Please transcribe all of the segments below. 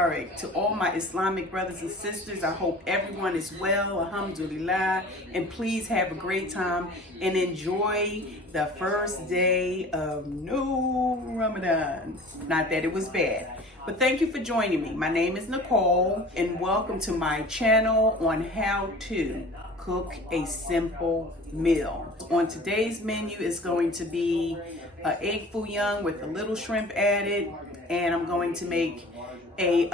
All right, to all my Islamic brothers and sisters, I hope everyone is well, alhamdulillah, and please have a great time and enjoy the first day of new Ramadan. Not that it was bad, but thank you for joining me. My name is Nicole, and welcome to my channel on how to cook a simple meal. On today's menu is going to be an egg foo young with a little shrimp added, and I'm going to make a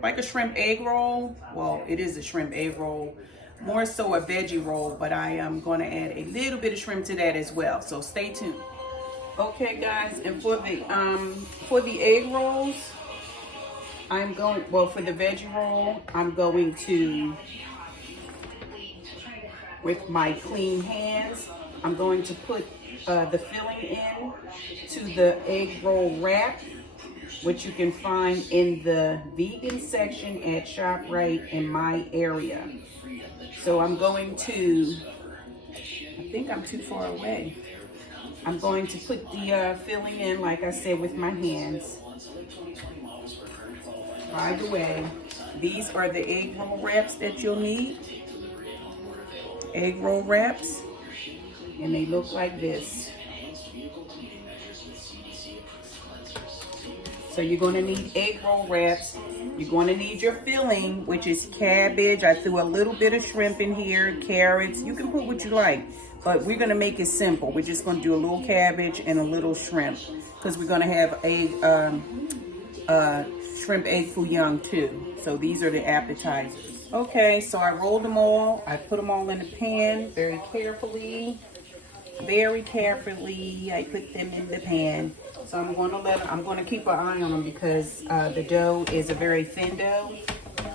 like a shrimp egg roll. Well, it is a shrimp egg roll, more so a veggie roll, but I am going to add a little bit of shrimp to that as well, so stay tuned. Okay guys, and for the egg rolls, I'm going, well, for the veggie roll, I'm going to, with my clean hands, I'm going to put the filling in to the egg roll wrap, which you can find in the vegan section at ShopRite in my area. So I'm going to, I think I'm too far away. I'm going to put the filling in, like I said, with my hands. By the way, these are the egg roll wraps that you'll need. Egg roll wraps, and they look like this. So you're going to need egg roll wraps. You're going to need your filling, which is cabbage. I threw a little bit of shrimp in here, carrots. You can put what you like, but we're going to make it simple. We're just going to do a little cabbage and a little shrimp, because we're going to have a shrimp egg foo young too. So these are the appetizers. Okay, so I rolled them all. I put them all in the pan very carefully. Very carefully, I put them in the pan. So I'm going to keep an eye on them, because the dough is a very thin dough,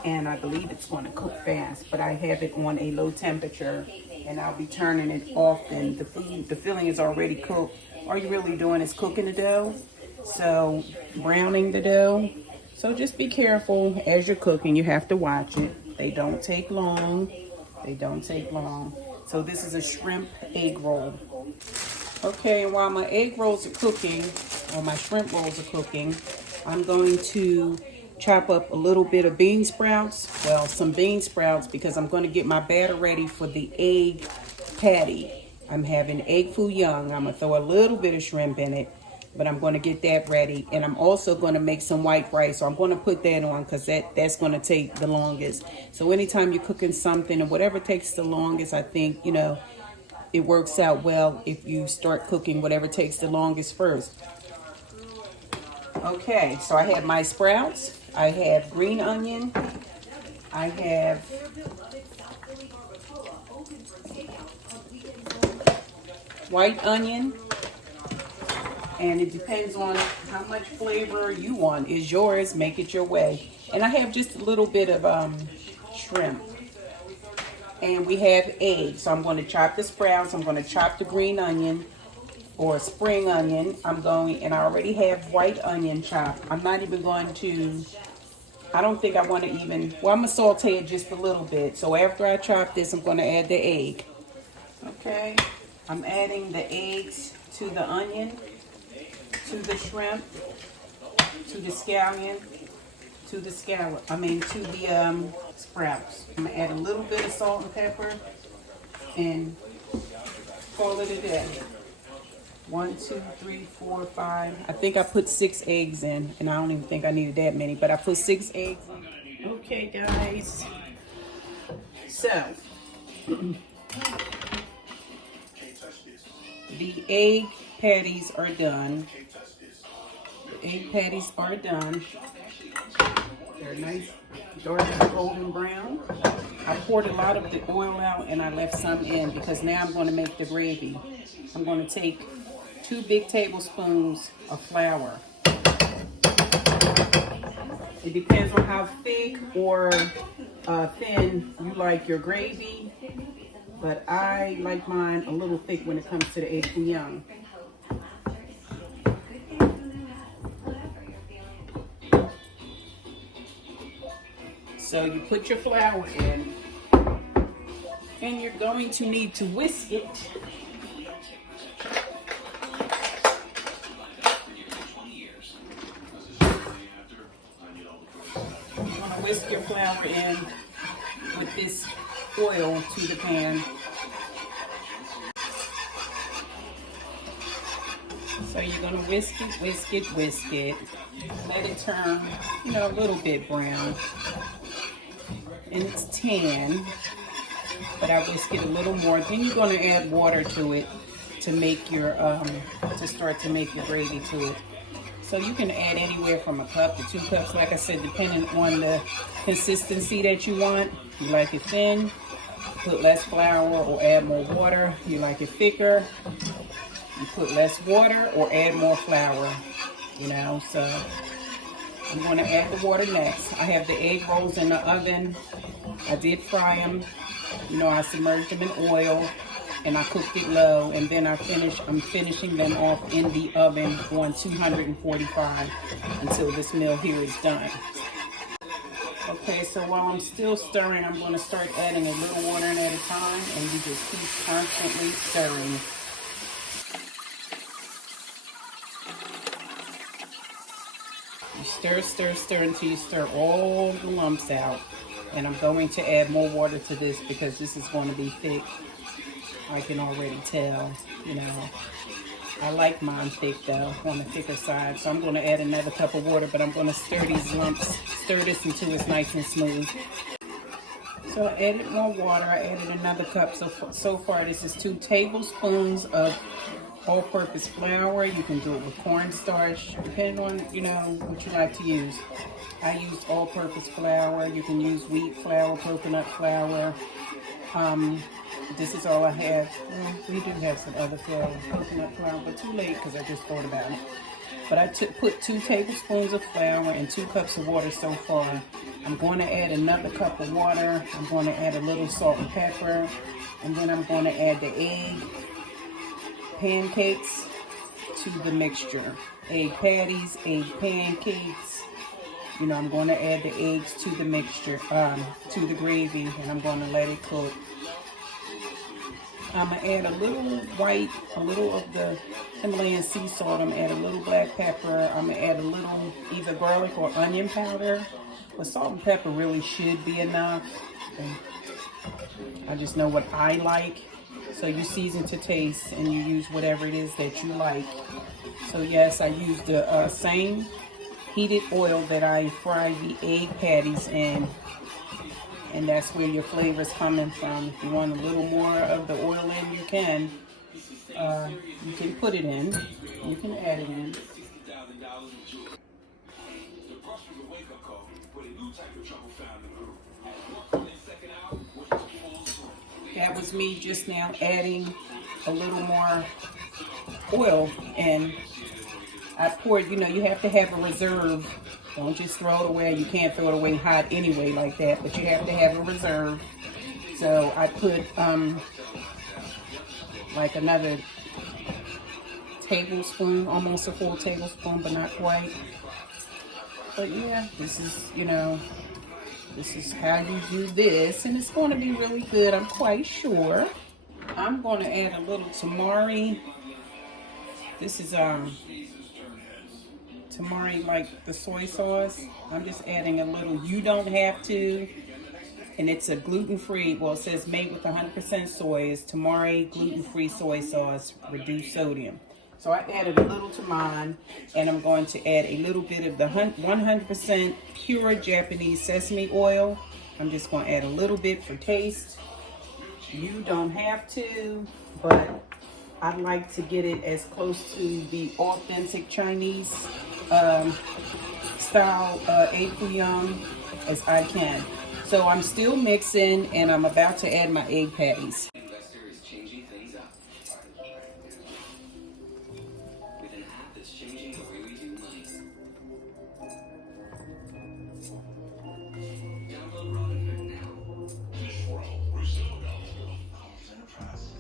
and I believe it's going to cook fast. But I have it on a low temperature, and I'll be turning it often. The filling is already cooked. All you're really doing is cooking the dough, so browning the dough. So just be careful as you're cooking. You have to watch it. They don't take long. They don't take long. So this is a shrimp egg roll. Okay, and while my egg rolls are cooking, or my shrimp rolls are cooking, I'm going to chop up a little bit of bean sprouts. Well, some bean sprouts, because I'm going to get my batter ready for the egg patty. I'm having egg foo young. I'm going to throw a little bit of shrimp in it, but I'm going to get that ready. And I'm also going to make some white rice. So I'm going to put that on, because that's going to take the longest. So anytime you're cooking something, and whatever takes the longest, I think, you know, it works out well if you start cooking whatever takes the longest first. Okay, so I have my sprouts. I have green onion. I have white onion. And it depends on how much flavor you want. Is yours, make it your way. And I have just a little bit of shrimp. And we have eggs. So I'm going to chop the sprouts. I'm going to chop the green onion, or spring onion. And I already have white onion chopped. I'm not even going to, I don't think I want to even, well, I'm going to saute it just a little bit. So after I chop this, I'm going to add the egg. Okay, I'm adding the eggs to the onion, to the shrimp, to the scallion, to the sprouts. I'm going to add a little bit of salt and pepper and call it a day. 1, 2, 3, 4, 5. I think I put 6 eggs in, and I don't even think I needed that many, but I put 6 eggs in. Okay, guys. So, the egg patties are done. The egg patties are done. They're nice, dark golden brown. I poured a lot of the oil out, and I left some in, because now I'm going to make the gravy. I'm going to take 2 big tablespoons of flour. It depends on how thick or thin you like your gravy, but I like mine a little thick when it comes to the egg foo young. So you put your flour in, and you're going to need to whisk it. whisk your flour in with this oil to the pan. So you're gonna whisk it, whisk it, whisk it. Let it turn, you know, a little bit brown. And it's tan, but I whisk it a little more. Then you're gonna add water to it to make your, to start to make your gravy to it. So you can add anywhere from a cup to 2 cups, like I said, depending on the consistency that you want. You like it thin, put less flour or add more water. You like it thicker, you put less water or add more flour, you know. So I'm going to add the water next. I have the egg rolls in the oven. I did fry them. You know, I submerged them in oil and I cooked it low, and then I'm finishing them off in the oven on 245 until this meal here is done. Okay, so while I'm still stirring, I'm going to start adding a little water in at a time, and you just keep constantly stirring. You stir, stir, stir until you stir all the lumps out. And I'm going to add more water to this because this is going to be thick. I can already tell, you know. I like mine thick though, on the thicker side. So I'm going to add another cup of water, but I'm going to stir these lumps, stir this until it's nice and smooth. So I added more water. I added another cup. So far this is 2 tablespoons of all-purpose flour. You can do it with cornstarch, depending on, you know, what you like to use. I used all-purpose flour. You can use wheat flour, coconut flour. This is all I have. Well, we do have some other flour, coconut flour, but too late because I just thought about it. But I put 2 tablespoons of flour and 2 cups of water so far. I'm going to add another cup of water. I'm going to add a little salt and pepper. And then I'm going to add the egg pancakes to the mixture. Egg patties, egg pancakes. You know, I'm going to add the eggs to the mixture, to the gravy, and I'm going to let it cook. I'm going to add a little of the Himalayan sea salt. I'm going to add a little black pepper. I'm going to add a little either garlic or onion powder. But salt and pepper really should be enough. And I just know what I like. So you season to taste and you use whatever it is that you like. So yes, I used the same heated oil that I fried the egg patties in. And that's where your flavor's coming from. If you want a little more of the oil in, you can put it in. You can add it in. That was me just now adding a little more oil, and I poured, you know, you have to have a reserve. Don't just throw it away. You can't throw it away hot anyway like that, but you have to have a reserve. So I put like another tablespoon, almost a full tablespoon, but not quite. But yeah, this is, you know, this is how you do this, and it's going to be really good, I'm quite sure. I'm going to add a little tamari. This is tamari, like the soy sauce. I'm just adding a little. You don't have to. And it's a gluten-free, well, it says made with 100% soy. It's tamari gluten-free soy sauce, reduced sodium. So I added a little to mine, and I'm going to add a little bit of the 100% pure Japanese sesame oil. I'm just going to add a little bit for taste. You don't have to, but I like to get it as close to the authentic Chinese style egg foo young as I can. So I'm still mixing, and I'm about to add my egg patties.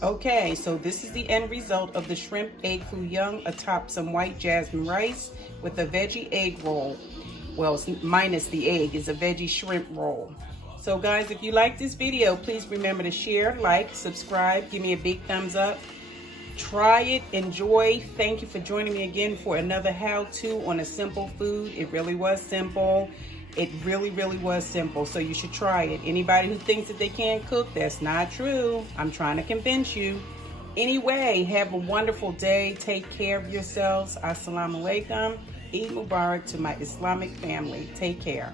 Okay, so this is the end result of the shrimp egg foo young atop some white jasmine rice with a veggie egg roll. Well, minus the egg is a veggie shrimp roll. So guys, if you like this video, please remember to share, like, subscribe, give me a big thumbs up. Try it, enjoy. Thank you for joining me again for another how-to on a simple food. It really was simple. It really, really was simple, so you should try it. Anybody who thinks that they can't cook, that's not true. I'm trying to convince you. Anyway, have a wonderful day. Take care of yourselves. Assalamu alaikum. Eid Mubarak to my Islamic family. Take care.